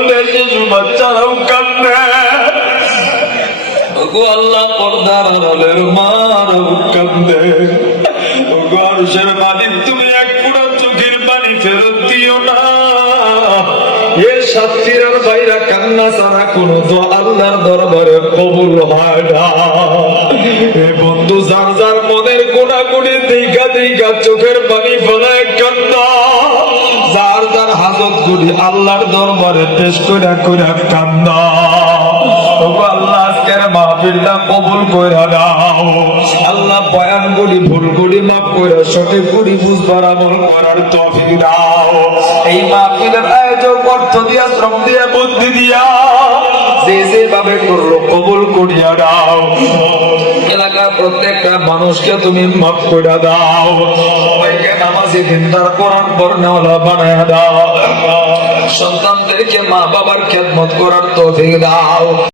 কান্দে, শিশু বাচ্চারাও কান্দে। ওগো আল্লাহ, পর্দার আড়ালের মারাও কান্দে। ওগো আরশের মালিক, তুমি এক ফোঁটা চোখের পানি ফেরত দিও না। এ শাস্তির আর বাইরা কান্না ছাড়া কোনো দোয়া আল্লাহর দরবারে কবুল হয় না। এ বন্ধু, যার যার মনের গুণাগুণি দেখা দেখা চোখের পানি ফেলায় কান্না, যার যার হাজত গুলি আল্লাহর দরবারে পেশ কইরা কইরা কান্না। ওগো আল্লাহ, আজকের মাহফিলটা কবুল কইরা দাও। আল্লাহ, বয়ানগুলি ভুলগুলি মাফ কইরা সঠিক গুলি বুঝবার আমল করার তৌফিক দাও। এই মাহফিলের আয়োজন অর্থ দিয়া, শ্রম দিয়া, বুদ্ধি দিয়া যে যেভাবে করলো কবুল করিয়া দাও। এলাকার প্রত্যেকটা মানুষকে তুমি মাফ কইরা দাও। সবাইকে নামাজি, দিনদার, কোরআন পড়নেওয়ালা বানায়া দাও। সন্তানদেরকে মা বাবার খেদমত করার তৌফিক দাও।